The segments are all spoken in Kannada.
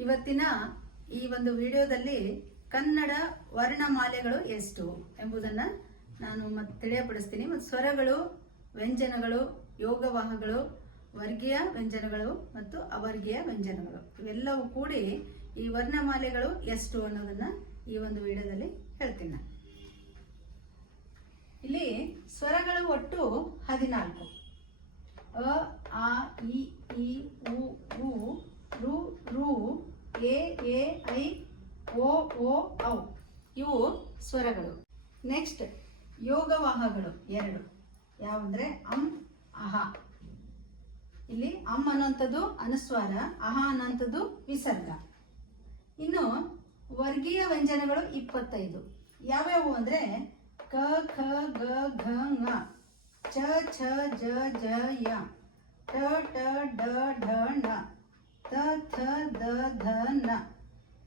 ಇವತ್ತಿನ ಈ ಒಂದು ವಿಡಿಯೋದಲ್ಲಿ ಕನ್ನಡ ವರ್ಣಮಾಲೆಗಳು ಎಷ್ಟು ಎಂಬುದನ್ನು ನಾನು ಮತ್ತೆ ತಿಳಿಯಪಡಿಸ್ತೀನಿ. ಮತ್ತು ಸ್ವರಗಳು, ವ್ಯಂಜನಗಳು, ಯೋಗವಾಹಗಳು, ವರ್ಗೀಯ ವ್ಯಂಜನಗಳು ಮತ್ತು ಅವರ್ಗೀಯ ವ್ಯಂಜನಗಳು ಇವೆಲ್ಲವೂ ಕೂಡಿ ಈ ವರ್ಣಮಾಲೆಗಳು ಎಷ್ಟು ಅನ್ನೋದನ್ನ ಈ ಒಂದು ವಿಡಿಯೋದಲ್ಲಿ ಹೇಳ್ತೀನಿ ನಾನು. ಇಲ್ಲಿ ಸ್ವರಗಳು ಒಟ್ಟು 14. ಅ, ಆ, ಇ, ಉ, ಊ, ರು, ರು, ಎ, ಐ, ಓ, ಔ ಇವು ಸ್ವರಗಳು. ನೆಕ್ಸ್ಟ್ ಯೋಗವಾಹಗಳು 2. ಯಾವಂದ್ರೆ ಅಂ, ಅಹ. ಇಲ್ಲಿ ಅಂ ಅನ್ನೋಂಥದ್ದು ಅನುಸ್ವಾರ, ಅಹ ಅನ್ನೋಂಥದ್ದು ವಿಸರ್ಗ. ಇನ್ನು ವರ್ಗೀಯ ವ್ಯಂಜನಗಳು 25. ಯಾವ್ಯಾವು ಅಂದ್ರೆ ಕ, ಖ, ಗ, ಘ, ङ, ಚ, ಛ, ಜ, ಝ, ಯ, ಟ, ಟ, ಡ, ಢ, ಣ, ತ, ಥ, ದ, ಧ, ನ,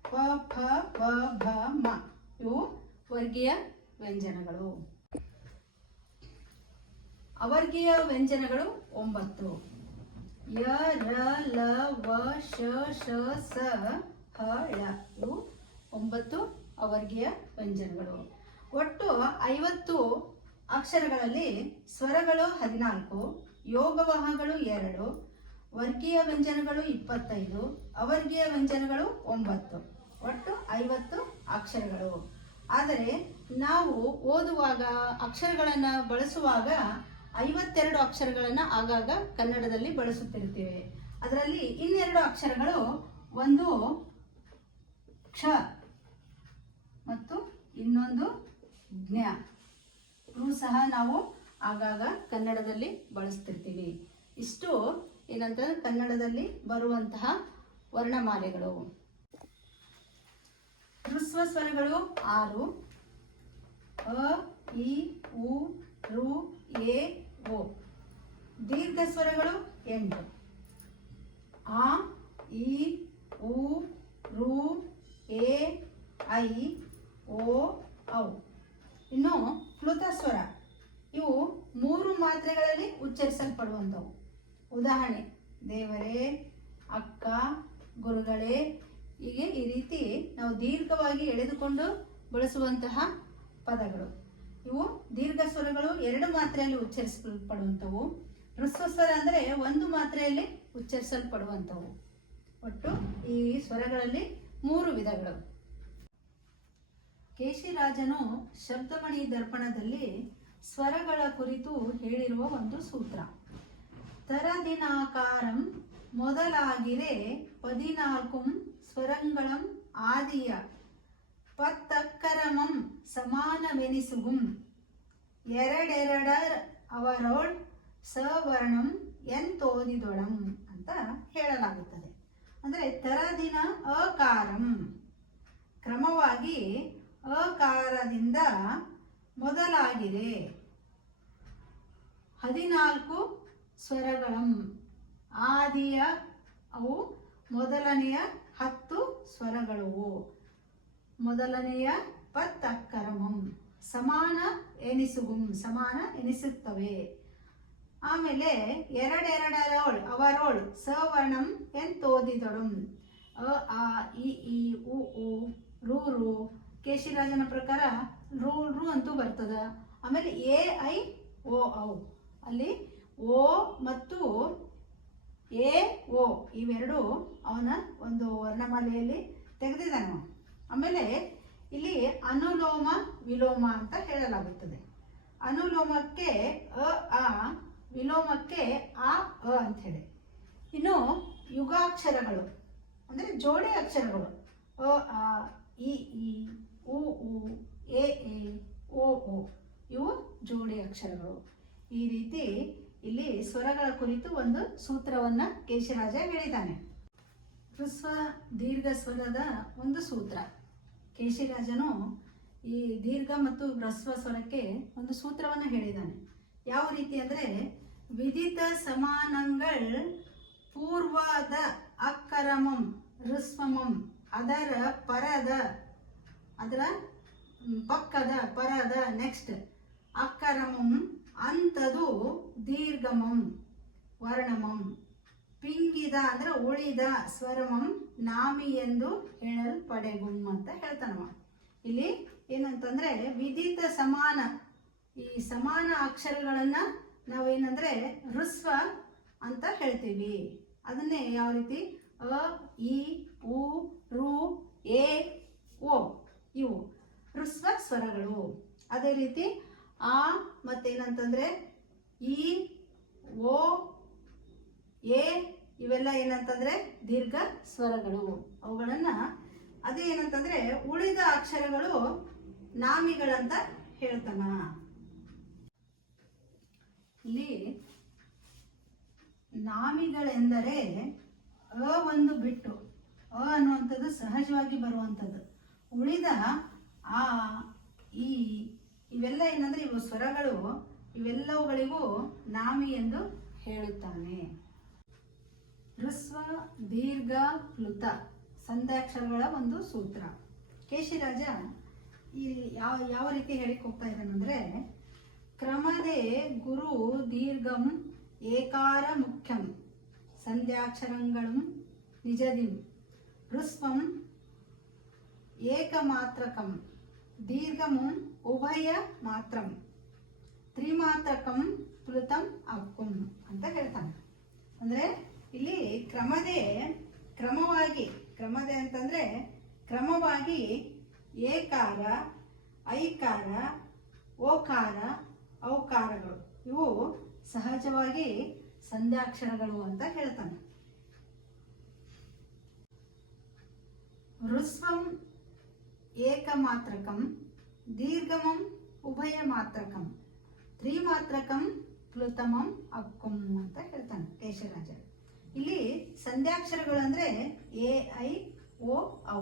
ಪ, ಫ, ಬ, ಭ, ಮ ಇವು ವರ್ಗೀಯ ವ್ಯಂಜನಗಳು. ಅವರ್ಗೀಯ ವ್ಯಂಜನಗಳು 9. ಯ, ರ, ಲ, ವ, ಶ, ಶ, ಸ, ಹ, ಳ ಇವು 9 ಅವರ್ಗೀಯ ವ್ಯಂಜನಗಳು. ಒಟ್ಟು 50 ಅಕ್ಷರಗಳಲ್ಲಿ ಸ್ವರಗಳು 14, ಯೋಗವಾಹಗಳು 2, ವರ್ಗೀಯ ವ್ಯಂಜನಗಳು 25, ಅವರ್ಗೀಯ ವ್ಯಂಜನಗಳು 9. ಒಟ್ಟು 50 ಅಕ್ಷರಗಳು. ಆದರೆ ನಾವು ಓದುವಾಗ ಅಕ್ಷರಗಳನ್ನು ಬಳಸುವಾಗ 52 ಅಕ್ಷರಗಳನ್ನು ಆಗಾಗ ಕನ್ನಡದಲ್ಲಿ ಬಳಸುತ್ತಿರುತ್ತೇವೆ. ಅದರಲ್ಲಿ ಇನ್ನೆರಡು ಅಕ್ಷರಗಳು, ಒಂದು ಕ್ಷ ಮತ್ತು ಇನ್ನೊಂದು ಜ್ಞ ಇವು ಸಹ ನಾವು ಆಗಾಗ ಕನ್ನಡದಲ್ಲಿ ಬಳಸ್ತಿರ್ತೀವಿ. ಇಷ್ಟು ಏನಂತ ಕನ್ನಡದಲ್ಲಿ ಬರುವಂತಹ ವರ್ಣಮಾಲೆಗಳು. ಹ್ರಸ್ವ ಸ್ವರಗಳು 6. ಅ, ಇ, ಉ, ರು, ಎ, ಓ. ದೀರ್ಘ ಸ್ವರಗಳು 8. ಆ, ಇ, ಉ, ರು, ಎ, ಐ, ಓ, ಔ. ಇನ್ನು ಪ್ಲುತ ಸ್ವರ ಇವು 3 ಮಾತ್ರೆಗಳಲ್ಲಿ ಉಚ್ಚರಿಸಲ್ಪಡುವಂಥವು. ಉದಾಹರಣೆ ದೇವರೇ, ಅಕ್ಕ, ಗುರುಗಳೇ. ಹೀಗೆ ಈ ರೀತಿ ನಾವು ದೀರ್ಘವಾಗಿ ಎಳೆದುಕೊಂಡು ಬಳಸುವಂತಹ ಪದಗಳು. ಇವು ದೀರ್ಘ ಸ್ವರಗಳು 2 ಮಾತ್ರೆಯಲ್ಲಿ ಉಚ್ಚರಿಸಲ್ಪಡುವಂಥವು. ಹ್ರಸ್ವ ಸ್ವರ ಅಂದರೆ 1 ಮಾತ್ರೆಯಲ್ಲಿ ಉಚ್ಚರಿಸಲ್ಪಡುವಂಥವು. ಒಟ್ಟು ಈ ಸ್ವರಗಳಲ್ಲಿ 3 ವಿಧಗಳು. ಕೇಶಿರಾಜನು ಶಬ್ದಮಣಿ ದರ್ಪಣದಲ್ಲಿ ಸ್ವರಗಳ ಕುರಿತು ಹೇಳಿರುವ ಒಂದು ಸೂತ್ರ. ತರದಿನಾಕಾರಂ ಮೊದಲಾಗಿರೆ 14 ಸ್ವರಂಗಳಂ ಆದಿಯ ಪತ್ತಕ್ಕರಮಂ ಸಮಾನವೆನಿಸುಗುಂ ಎರಡೆರಡರ್ ಅವರೋಳ್ ಸವರ್ಣಂ ಎಂತೋದಿದೊಳಂ ಅಂತ ಹೇಳಲಾಗುತ್ತದೆ. ಅಂದರೆ ತರದಿನ ಅಕಾರಂ ಕ್ರಮವಾಗಿ ಅಕಾರದಿಂದ ಮೊದಲಾಗಿದೆ 14 ಸ್ವರಗಳಂ ಆದಿಯ ಅವು ಮೊದಲನೆಯ 10 ಸ್ವರಗಳು. ಮೊದಲನೆಯ ಪತ್ತಕ್ಕರಮಂ ಸಮಾನ ಎನಿಸುಗುಂ ಸಮಾನ ಎನಿಸುತ್ತವೆ. ಆಮೇಲೆ ಎರಡೆರಡರೋಳ್ ಅವರೋಳ್ ಸವರ್ಣಂ ಎಂತೋದಿದೊಳಂ ಅ, ಆ, ಇ, ಉ, ರು, ರು. ಕೇಶಿರಾಜನ ಪ್ರಕಾರ ರು ಅಂತೂ ಬರ್ತದ. ಆಮೇಲೆ ಎ, ಐ, ಓ, ಔ. ಅಲ್ಲಿ ಓ ಮತ್ತು ಎ, ಓ ಇವೆರಡು ಅವನ ಒಂದು ವರ್ಣಮಾಲೆಯಲ್ಲಿ ತೆಗೆದಿದ್ದಾನೆ. ಆಮೇಲೆ ಇಲ್ಲಿ ಅನುಲೋಮ ವಿಲೋಮ ಅಂತ ಹೇಳಲಾಗುತ್ತದೆ. ಅನುಲೋಮಕ್ಕೆ ಅ, ಆ, ವಿಲೋಮಕ್ಕೆ ಆ, ಅ ಅಂತ ಹೇಳಿ. ಇನ್ನು ಯುಗಾಕ್ಷರಗಳು ಅಂದರೆ ಜೋಡಿ ಅಕ್ಷರಗಳು ಅ, ಆ, ಇ, ಉ, ಎ, ಓ, ಇವು ಜೋಡಿ ಅಕ್ಷರಗಳು. ಈ ರೀತಿ ಇಲ್ಲಿ ಸ್ವರಗಳ ಕುರಿತು ಒಂದು ಸೂತ್ರವನ್ನ ಕೇಶಿರಾಜ ಹೇಳಿದ್ದಾನೆ. ಹ್ರಸ್ವ ದೀರ್ಘ ಸ್ವರದ ಒಂದು ಸೂತ್ರ. ಕೇಶಿರಾಜನು ಈ ದೀರ್ಘ ಮತ್ತು ಹ್ರಸ್ವ ಸ್ವರಕ್ಕೆ ಒಂದು ಸೂತ್ರವನ್ನು ಹೇಳಿದ್ದಾನೆ. ಯಾವ ರೀತಿ ಅಂದರೆ ವಿದಿತ ಸಮಾನಂಗಳ್ ಪೂರ್ವದ ಅಕ್ಕರಮಂ ಹೃಸ್ವಮಂ ಅದರ ಪರದ ಅದರ ಪಕ್ಕದ ಪರದ ನೆಕ್ಸ್ಟ್ ಅಕ್ಕರಮಂ ಅಂತದು ದೀರ್ಘಮಂ ವರ್ಣಮಂ ಪಿಂಗಿದ ಅಂದ್ರೆ ಉಳಿದ ಸ್ವರಮಂ ನಾಮಿ ಎಂದು ಹೇಳಲ್ಪಡೆಗುಂ ಅಂತ ಹೇಳ್ತಾನವ. ಇಲ್ಲಿ ಏನಂತಂದ್ರೆ ವಿದಿತ ಸಮಾನ, ಈ ಸಮಾನ ಅಕ್ಷರಗಳನ್ನ ನಾವೇನಂದ್ರೆ ಹೃಸ್ವ ಅಂತ ಹೇಳ್ತೀವಿ. ಅದನ್ನೇ ಯಾವ ರೀತಿ ಅ, ಇ, ಉ, ರು, ಎ, ಓ ಇವು ಹೃಸ್ವ ಸ್ವರಗಳು. ಅದೇ ರೀತಿ ಆ ಮತ್ತೇನಂತಂದ್ರೆ ಈ, ಓ, ಎ ಇವೆಲ್ಲ ಏನಂತಂದ್ರೆ ದೀರ್ಘ ಸ್ವರಗಳು. ಅವುಗಳನ್ನ ಅದೇ ಏನಂತಂದ್ರೆ ಉಳಿದ ಅಕ್ಷರಗಳು ನಾಮಿಗಳಂತ ಹೇಳ್ತಾನ. ಇಲ್ಲಿ ನಾಮಿಗಳೆಂದರೆ ಅ ಒಂದು ಬಿಟ್ಟು, ಅ ಅನ್ನುವಂಥದ್ದು ಸಹಜವಾಗಿ ಬರುವಂಥದ್ದು. ಉಳಿದ ಆ, ಈ ಇವೆಲ್ಲ ಏನಂದ್ರೆ ಇವು ಸ್ವರಗಳು, ಇವೆಲ್ಲವುಗಳಿಗೂ ನಾಮಿ ಎಂದು ಹೇಳುತ್ತಾನೆ. ಹೃಸ್ವ ದೀರ್ಘ ಪ್ಲುತ ಸಂಧ್ಯಾಕ್ಷರಗಳ ಒಂದು ಸೂತ್ರ. ಕೇಶಿರಾಜ ಈ ಯಾವ ರೀತಿ ಹೇಳಿಕ್ ಹೋಗ್ತಾ ಇದ್ದಾನಂದ್ರೆ, ಕ್ರಮದೇ ಗುರು ದೀರ್ಘಂ ಏಕಾರ ಮುಖ್ಯಂ ಸಂಧ್ಯಾಕ್ಷರಂಗಳಂ ನಿಜದಿಂ ಹೃಸ್ವಂ ಏಕಮಾತ್ರಕಂ ದೀರ್ಘಮಂ ಉಭಯ ಮಾತ್ರಂ ತ್ರಿಮಾತ್ರಕಂ ಪ್ಲುತಂ ಅಕ್ಕುಂ ಅಂತ ಹೇಳ್ತಾನೆ. ಅಂದ್ರೆ ಇಲ್ಲಿ ಕ್ರಮದೇ ಅಂತಂದ್ರೆ ಕ್ರಮವಾಗಿ ಏಕಾರ, ಐಕಾರ, ಓಕಾರ, ಔಕಾರಗಳು ಇವು ಸಹಜವಾಗಿ ಸಂಧ್ಯಾಕ್ಷರಗಳು ಅಂತ ಹೇಳ್ತಾನೆ. ಹೃಸ್ವಂ ಏಕಮಾತ್ರಕಂ ದೀರ್ಘಮಂ ಉಭಯ ಮಾತ್ರಕಂ ತ್ರಿಮಾತ್ರಕಂ ಪ್ಲುತಮಂ ಅಕ್ಕುಂ ಅಂತ ಹೇಳ್ತಾನೆ ಕೇಶರಾಜ. ಇಲ್ಲಿ ಸಂಧ್ಯಾಕ್ಷರಗಳು ಅಂದ್ರೆ ಎ, ಐ, ಓ, ಔ.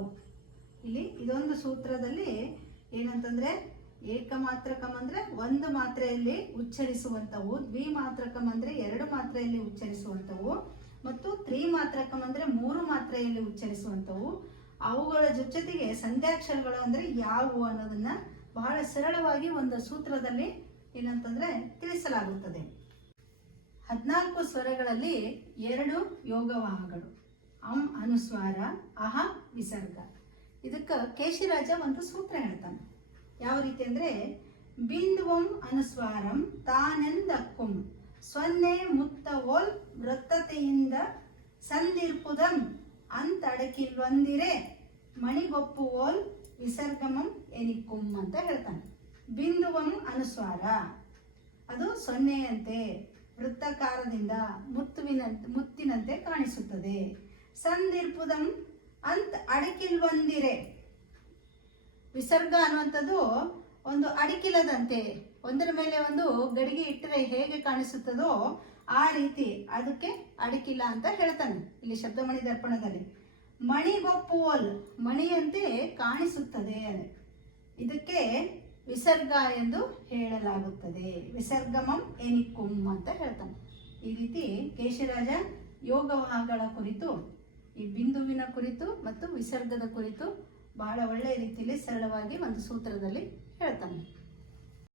ಇಲ್ಲಿ ಇದೊಂದು ಸೂತ್ರದಲ್ಲಿ ಏನಂತಂದ್ರೆ ಏಕಮಾತ್ರಕಂ ಅಂದ್ರೆ ಒಂದು ಮಾತ್ರೆಯಲ್ಲಿ ಉಚ್ಚರಿಸುವಂಥವು, ದ್ವಿಮಾತ್ರಕಂ ಅಂದ್ರೆ ಎರಡು ಮಾತ್ರೆಯಲ್ಲಿ ಉಚ್ಚರಿಸುವಂಥವು, ಮತ್ತು ತ್ರಿಮಾತ್ರಕಂ ಅಂದ್ರೆ ಮೂರು ಮಾತ್ರೆಯಲ್ಲಿ ಉಚ್ಚರಿಸುವಂಥವು. ಅವುಗಳ ಜೊತೆಗೆ ಸಂಧ್ಯಾಕ್ಷರಗಳು ಅಂದ್ರೆ ಯಾವುವು ಅನ್ನೋದನ್ನ ಬಹಳ ಸರಳವಾಗಿ ಒಂದು ಸೂತ್ರದಲ್ಲಿ ಏನಂತಂದ್ರೆ ತಿಳಿಸಲಾಗುತ್ತದೆ. 14 ಸ್ವರಗಳಲ್ಲಿ 2 ಯೋಗವಾಹಗಳು, ಅಂ ಅನುಸ್ವಾರ, ಅಹ ವಿಸರ್ಗ. ಇದಕ್ಕೆ ಕೇಶಿರಾಜ ಒಂದು ಸೂತ್ರ ಹೇಳ್ತಾನೆ. ಯಾವ ರೀತಿ ಅಂದ್ರೆ ಬಿಂದುವಂ ಅನುಸ್ವಾರಂ ತಾನೆಂದಕ್ಕುಂ ಸೊನ್ನೆ ಮುತ್ತ ಓಲ್ ವೃತ್ತತೆಯಿಂದ ಸಂದಿರ್ಪುದಂ ಅಂತಡಕಿಲ್ವಂದಿರೆ ಮಣಿಗೊಪ್ಪು ಓಲ್ ವಿಸರ್ಗಮಂ ಎನಿಕ್ಕುಂ ಅಂತ ಹೇಳ್ತಾನೆ. ಬಿಂದುವಂ ಅನುಸ್ವಾರ ಅದು ಸೊನ್ನೆಯಂತೆ ವೃತ್ತಾಕಾರದಿಂದ ಮುತ್ತಿನಂತೆ ಕಾಣಿಸುತ್ತದೆ. ಸಂದಿರ್ಪುದಂ ಅಂತ ಅಡಕಿಲ್ವಂದಿರೆ, ವಿಸರ್ಗ ಅನ್ನುವಂಥದ್ದು ಒಂದು ಅಡಿಕಿಲದಂತೆ, ಒಂದರ ಮೇಲೆ ಒಂದು ಗಡಿಗೆ ಇಟ್ಟರೆ ಹೇಗೆ ಕಾಣಿಸುತ್ತದೋ ಆ ರೀತಿ ಅದಕ್ಕೆ ಅಡಿಕಿಲ ಅಂತ ಹೇಳ್ತಾನೆ ಇಲ್ಲಿ ಶಬ್ದಮಣಿ ದರ್ಪಣದಲ್ಲಿ. ಮಣಿಗೊಪ್ಪುವಲ್ ಮಣಿಯಂತೆ ಕಾಣಿಸುತ್ತದೆ, ಇದಕ್ಕೆ ವಿಸರ್ಗ ಎಂದು ಹೇಳಲಾಗುತ್ತದೆ. ವಿಸರ್ಗಮಂ ಎನಿಕ್ಕುಂ ಅಂತ ಹೇಳ್ತಾನೆ. ಈ ರೀತಿ ಕೇಶಿರಾಜ ಯೋಗವಾಹಗಳ ಕುರಿತು, ಈ ಬಿಂದುವಿನ ಕುರಿತು ಮತ್ತು ವಿಸರ್ಗದ ಕುರಿತು ಬಹಳ ಒಳ್ಳೆಯ ರೀತಿಯಲ್ಲಿ ಸರಳವಾಗಿ ಒಂದು ಸೂತ್ರದಲ್ಲಿ ಹೇಳ್ತಾನೆ.